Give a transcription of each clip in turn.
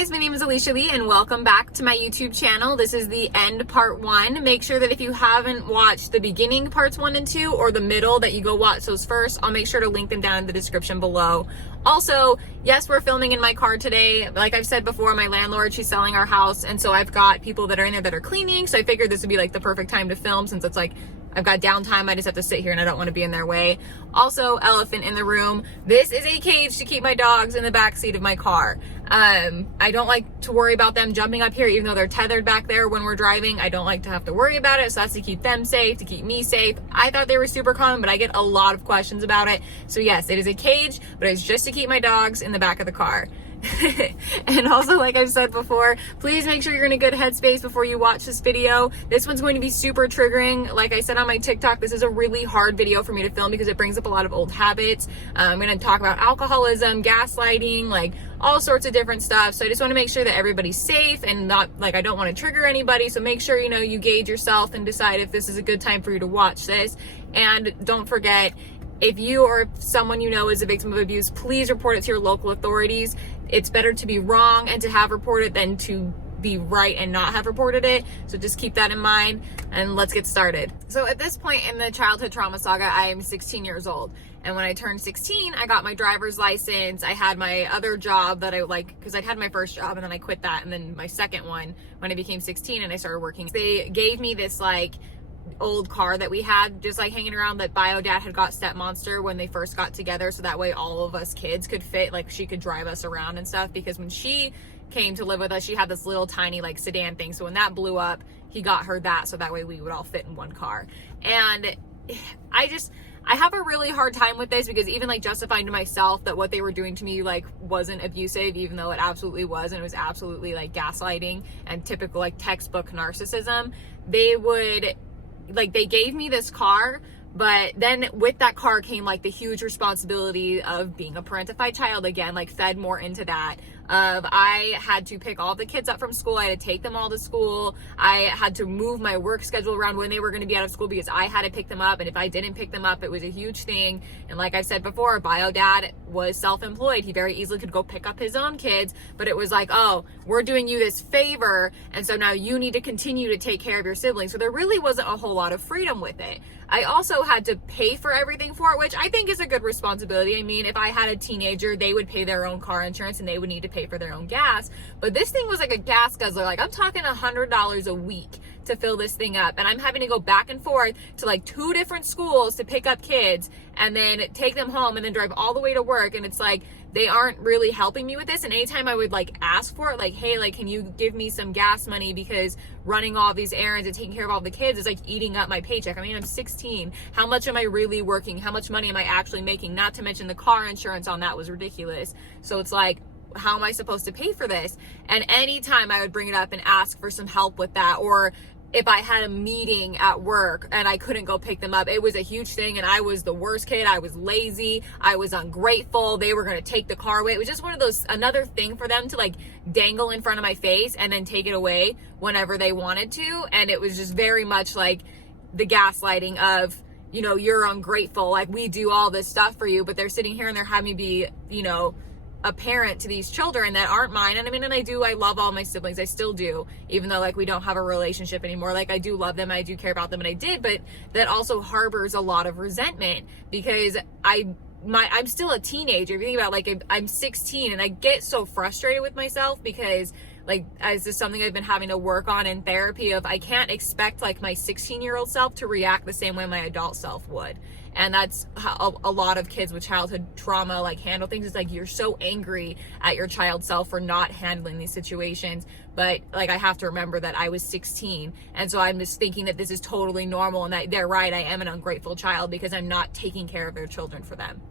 guys, my name is Alicia Lea and welcome back to my YouTube channel. This is the end part 1. Make sure that if you haven't watched the beginning parts 1 and 2 or the middle that you go watch those first. I'll make sure to link them down in the description below. Also, yes, we're filming in my car today. Like I've said before, my landlord, she's selling our house, and so I've got people that are in there that are cleaning, so I figured this would be like the perfect time to film since it's like I've got downtime. I just have to sit here and I don't want to be in their way. Also, elephant in the room. This is a cage to keep my dogs in the back seat of my car. I don't like to worry about them jumping up here, even though they're tethered back there when we're driving. I don't like to have to worry about it. So that's to keep them safe, to keep me safe. I thought they were super common, but I get a lot of questions about it. So yes, it is a cage, but it's just to keep my dogs in the back of the car. And also, like I've said before, please make sure you're in a good headspace before you watch this video. This one's going to be super triggering. Like I said on my TikTok, this is a really hard video for me to film because it brings up a lot of old habits. I'm going to talk about alcoholism, gaslighting, like all sorts of different stuff. So I just want to make sure that everybody's safe and not like, I don't want to trigger anybody. So make sure, you gauge yourself and decide if this is a good time for you to watch this. And don't forget, if you or someone you know is a victim of abuse, please report it to your local authorities. It's better to be wrong and to have reported than to be right and not have reported it. So just keep that in mind and let's get started. So at this point in the childhood trauma saga, I am 16 years old. And when I turned 16, I got my driver's license. I had my other job that I because I'd had my first job and then I quit that. And then my second one when I became 16 and I started working. They gave me this old car that we had just hanging around that bio dad had got Step Monster when they first got together, so that way all of us kids could fit, she could drive us around and stuff, because when she came to live with us, she had this little tiny sedan thing, so when that blew up, he got her that, so that way we would all fit in one car. And I have a really hard time with this, because even justifying to myself that what they were doing to me wasn't abusive, even though it absolutely was, and it was absolutely gaslighting and typical textbook narcissism. They would they gave me this car, but then with that car came the huge responsibility of being a parentified child again, fed more into that. I had to pick all the kids up from school. I had to take them all to school. I had to move my work schedule around when they were going to be out of school because I had to pick them up. And if I didn't pick them up, it was a huge thing. And like I've said before, bio dad was self-employed. He very easily could go pick up his own kids, but it was oh, we're doing you this favor, and so now you need to continue to take care of your siblings. So there really wasn't a whole lot of freedom with it. I also had to pay for everything for it, which I think is a good responsibility. I mean, if I had a teenager, they would pay their own car insurance and they would need to pay for their own gas. But this thing was a gas guzzler. I'm talking $100 a week to fill this thing up. And I'm having to go back and forth to 2 different schools to pick up kids and then take them home and then drive all the way to work. And it's they aren't really helping me with this. And anytime I would ask for it, hey, can you give me some gas money, because running all these errands and taking care of all the kids is eating up my paycheck. I mean, I'm 16. How much am I really working? How much money am I actually making? Not to mention the car insurance on that was ridiculous. So it's how am I supposed to pay for this? And anytime I would bring it up and ask for some help with that, or if I had a meeting at work and I couldn't go pick them up, it was a huge thing. And I was the worst kid. I was lazy. I was ungrateful. They were going to take the car away. It was just one of those, another thing for them to dangle in front of my face and then take it away whenever they wanted to. And it was just very much the gaslighting of, you're ungrateful. We do all this stuff for you, but they're sitting here and they're having me be, a parent to these children that aren't mine. And I mean, I love all my siblings. I still do, even though we don't have a relationship anymore. I do love them. I do care about them, and I did, but that also harbors a lot of resentment because I'm still a teenager. If you think about I'm 16 and I get so frustrated with myself because as is something I've been having to work on in therapy of I can't expect my 16-year-old self to react the same way my adult self would. And that's how a lot of kids with childhood trauma handle things. It's you're so angry at your child self for not handling these situations. But I have to remember that I was 16. And so I'm just thinking that this is totally normal and that they're right. I am an ungrateful child because I'm not taking care of their children for them.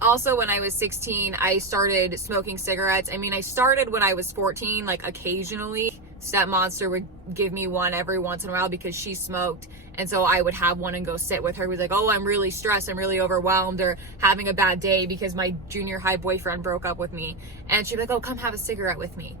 Also, when I was 16, I started smoking cigarettes. I mean, I started when I was 14, occasionally. Step Monster would give me one every once in a while because she smoked. And so I would have one and go sit with her. It was oh, I'm really stressed. I'm really overwhelmed, or having a bad day because my junior high boyfriend broke up with me. And she'd be oh, come have a cigarette with me.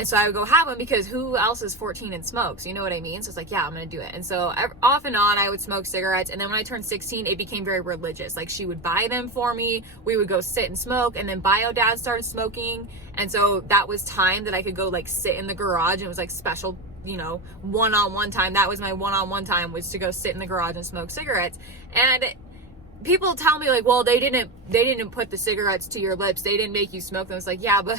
And so I would go have them because who else is 14 and smokes? You know what I mean? So it's like, yeah, I'm going to do it. And so off and on, I would smoke cigarettes. And then when I turned 16, it became very religious. Like she would buy them for me. We would go sit and smoke. And then bio dad started smoking. And so that was time that I could go like sit in the garage. And it was like special, you know, one-on-one time. That was my one-on-one time, was to go sit in the garage and smoke cigarettes. And people tell me like, well, they didn't put the cigarettes to your lips. They didn't make you smoke them. It's like, yeah, but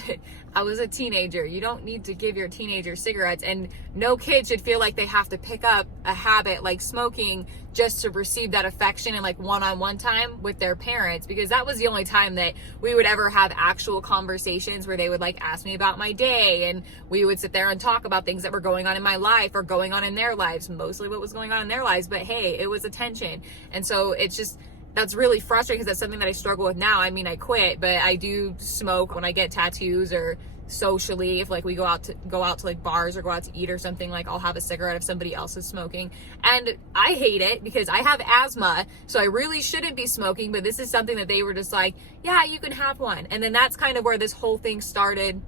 I was a teenager. You don't need to give your teenager cigarettes. And no kid should feel like they have to pick up a habit like smoking just to receive that affection and like one-on-one time with their parents, because that was the only time that we would ever have actual conversations where they would like ask me about my day, and we would sit there and talk about things that were going on in my life or going on in their lives, mostly what was going on in their lives. But hey, it was attention. And so it's just, that's really frustrating because that's something that I struggle with now. I mean, I quit, but I do smoke when I get tattoos or socially. If like we go out to like bars or go out to eat or something, like I'll have a cigarette if somebody else is smoking. And I hate it because I have asthma, so I really shouldn't be smoking, but this is something that they were just like, yeah, you can have one. And then that's kind of where this whole thing started,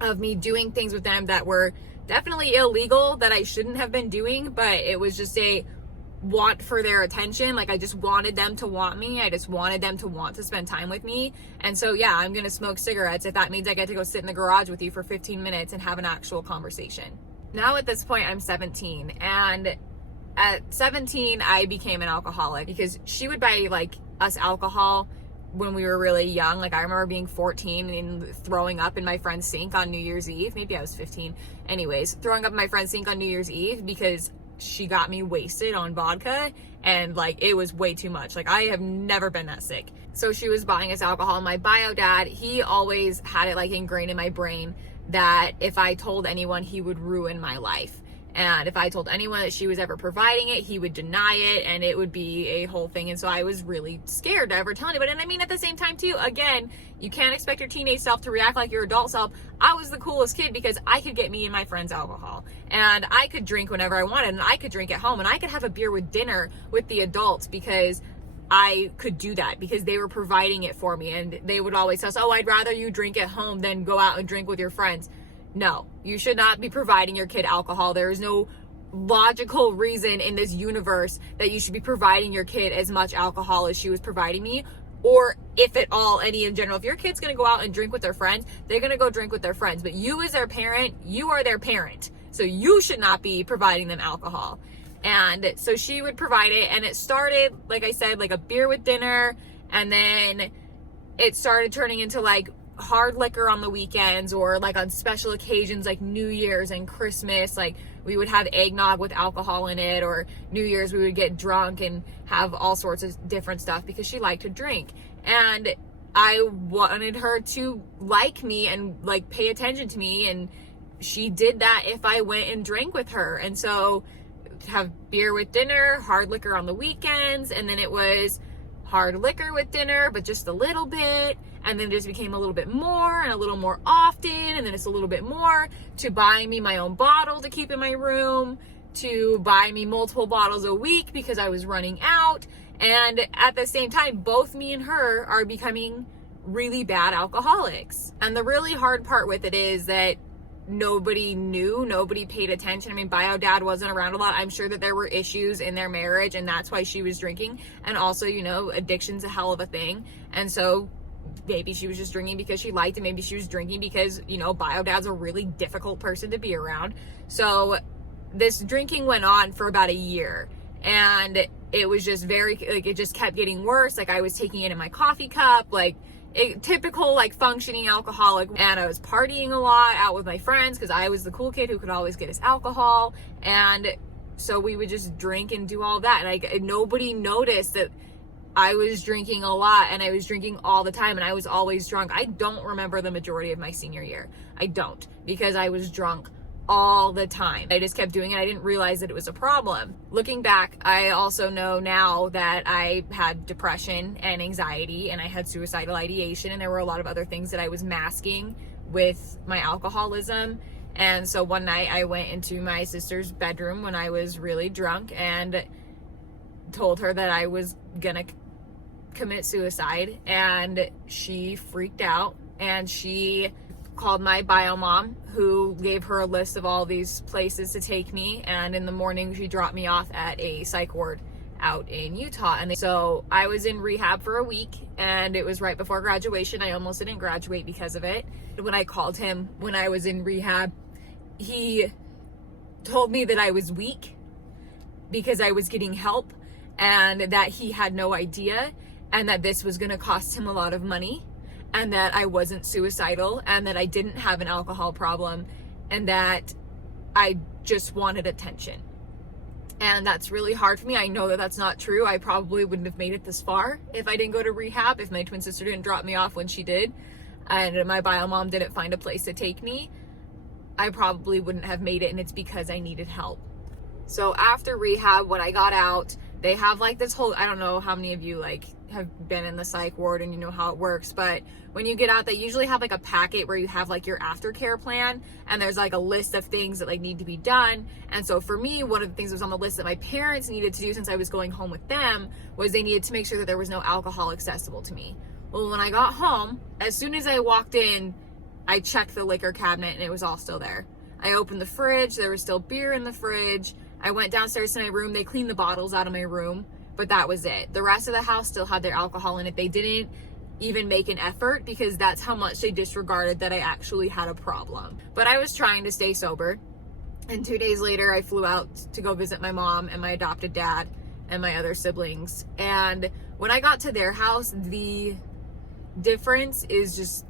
of me doing things with them that were definitely illegal, that I shouldn't have been doing, but it was just a want for their attention. Like I just wanted them to want me. I just wanted them to want to spend time with me. And so yeah, I'm gonna smoke cigarettes if that means I get to go sit in the garage with you for 15 minutes and have an actual conversation. Now at this point I'm 17, and at 17 I became an alcoholic because she would buy like us alcohol when we were really young. Like I remember being 14 and throwing up in my friend's sink on New Year's Eve. Maybe I was 15. Anyways, throwing up in my friend's sink on New Year's Eve because she got me wasted on vodka, and like it was way too much. Like I have never been that sick. So she was buying us alcohol. My bio dad, he always had it like ingrained in my brain that if I told anyone, he would ruin my life. And if I told anyone that she was ever providing it, he would deny it, and it would be a whole thing. And so I was really scared to ever tell anybody. And I mean, at the same time too, again, you can't expect your teenage self to react like your adult self. I was the coolest kid because I could get me and my friends alcohol, and I could drink whenever I wanted, and I could drink at home, and I could have a beer with dinner with the adults because I could do that because they were providing it for me. And they would always tell us, oh, I'd rather you drink at home than go out and drink with your friends. No, you should not be providing your kid alcohol. There is no logical reason in this universe that you should be providing your kid as much alcohol as she was providing me, or if at all, any in general. If your kid's going to go out and drink with their friends, they're going to go drink with their friends. But you as their parent, you are their parent. So you should not be providing them alcohol. And so she would provide it, and it started, like I said, like a beer with dinner, and then it started turning into like hard liquor on the weekends, or like on special occasions like New Year's and Christmas. Like we would have eggnog with alcohol in it, or New Year's we would get drunk and have all sorts of different stuff because she liked to drink. And I wanted her to like me and like pay attention to me, and she did that if I went and drank with her. And so have beer with dinner, hard liquor on the weekends, and then it was hard liquor with dinner, but just a little bit, and then it just became a little bit more and a little more often, and then it's a little bit more, to buying me my own bottle to keep in my room, to buy me multiple bottles a week because I was running out. And at the same time, both me and her are becoming really bad alcoholics. And the really hard part with it is that nobody knew, nobody paid attention. I mean, bio dad wasn't around a lot. I'm sure that there were issues in their marriage, and that's why she was drinking. And also, you know, addiction's a hell of a thing. And so maybe she was just drinking because she liked it. Maybe she was drinking because, you know, bio dad's a really difficult person to be around. So this drinking went on for about a year, and it was just very, like, it just kept getting worse. Like I was taking it in my coffee cup, like typical like functioning alcoholic. And I was partying a lot out with my friends because I was the cool kid who could always get us alcohol. And so we would just drink and do all that, and nobody noticed that I was drinking a lot, and I was drinking all the time, and I was always drunk. I don't remember the majority of my senior year. I don't, because I was drunk all the time. I just kept doing it. I didn't realize that it was a problem. Looking back, I also know now that I had depression and anxiety, and I had suicidal ideation, and there were a lot of other things that I was masking with my alcoholism. And so one night I went into my sister's bedroom when I was really drunk and told her that I was gonna commit suicide, and she freaked out, and she called my bio mom, who gave her a list of all these places to take me, and in the morning she dropped me off at a psych ward out in Utah. And so I was in rehab for a week, and it was right before graduation. I almost didn't graduate because of it. When I called him when I was in rehab, he told me that I was weak because I was getting help, and that he had no idea, and that this was going to cost him a lot of money, and that I wasn't suicidal, and that I didn't have an alcohol problem, and that I just wanted attention. And that's really hard for me. I know that that's not true. I probably wouldn't have made it this far if I didn't go to rehab, if my twin sister didn't drop me off when she did, and my bio mom didn't find a place to take me. I probably wouldn't have made it, and it's because I needed help. So after rehab, when I got out, they have like this whole, I don't know how many of you like have been in the psych ward and you know how it works, but when you get out, they usually have like a packet where you have like your aftercare plan, and there's like a list of things that like need to be done. And so for me, one of the things that was on the list that my parents needed to do, since I was going home with them, was they needed to make sure that there was no alcohol accessible to me. Well, when I got home, as soon as I walked in, I checked the liquor cabinet and it was all still there. I opened the fridge, there was still beer in the fridge. I went downstairs to my room, they cleaned the bottles out of my room, but that was it. The rest of the house still had their alcohol in it. They didn't even make an effort, because that's how much they disregarded that I actually had a problem. But I was trying to stay sober. And 2 days later, I flew out to go visit my mom and my adopted dad and my other siblings. And when I got to their house, the difference is just,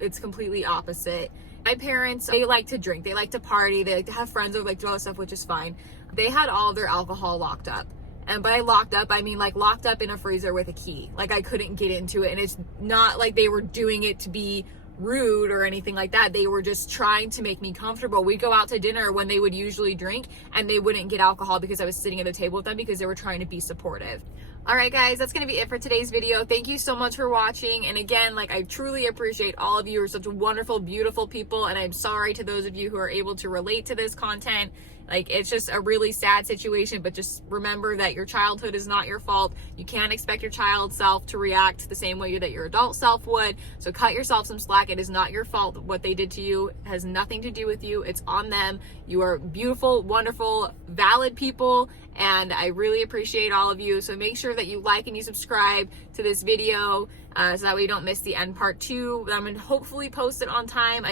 it's completely opposite. My parents, they like to drink, they like to party, they like to have friends over, like do all this stuff, which is fine. They had all of their alcohol locked up. And by locked up, I mean like locked up in a freezer with a key. Like I couldn't get into it. And it's not like they were doing it to be rude or anything like that. They were just trying to make me comfortable. We'd go out to dinner when they would usually drink, and they wouldn't get alcohol because I was sitting at the table with them, because they were trying to be supportive. All right, guys, that's going to be it for today's video. Thank you so much for watching. And again, like, I truly appreciate all of you. You're such wonderful, beautiful people. And I'm sorry to those of you who are able to relate to this content. Like, it's just a really sad situation, but just remember that your childhood is not your fault. You can't expect your child self to react the same way that your adult self would. So cut yourself some slack. It is not your fault. What they did to you has nothing to do with you. It's on them. You are beautiful, wonderful, valid people, and I really appreciate all of you. So make sure that you like and you subscribe to this video, so that way you don't miss the end part 2. I'm gonna hopefully post it on time.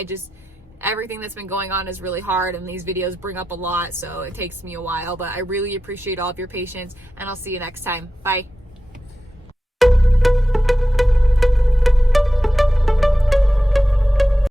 Everything that's been going on is really hard, and these videos bring up a lot, so it takes me a while, but I really appreciate all of your patience, and I'll see you next time. Bye.